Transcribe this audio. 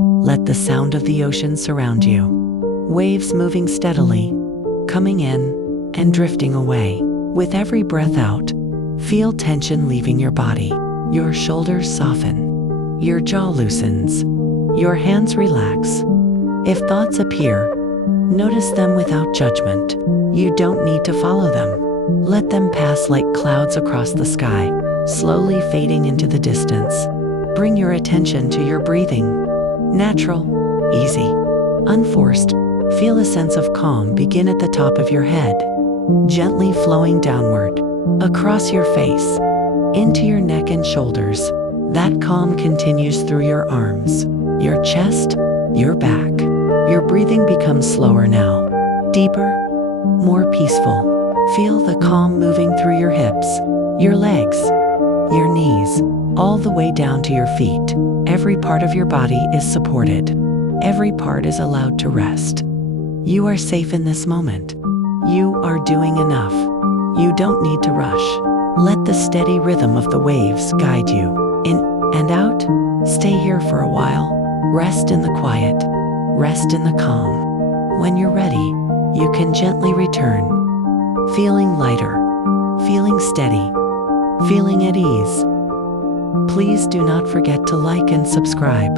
Let the sound of the ocean surround you. Waves moving steadily, coming in and drifting away. With every breath out, feel tension leaving your body. Your shoulders soften. Your jaw loosens. Your hands relax. If thoughts appear, notice them without judgment. You don't need to follow them. Let them pass like clouds across the sky, slowly fading into the distance. Bring your attention to your breathing. Natural, easy, unforced. Feel a sense of calm begin at the top of your head, gently flowing downward, across your face, into your neck and shoulders. That calm continues through your arms, your chest, your back. Your breathing becomes slower now, deeper, more peaceful. Feel the calm moving through your hips, your legs, your knees, all the way down to your feet. Every part of your body is supported. Every part is allowed to rest. You are safe in this moment. You are doing enough. You don't need to rush. Let the steady rhythm of the waves guide you in and out. Stay here for a while. Rest in the quiet. Rest in the calm. When you're ready, you can gently return. Feeling lighter. Feeling steady. Feeling at ease. Please do not forget to like and subscribe.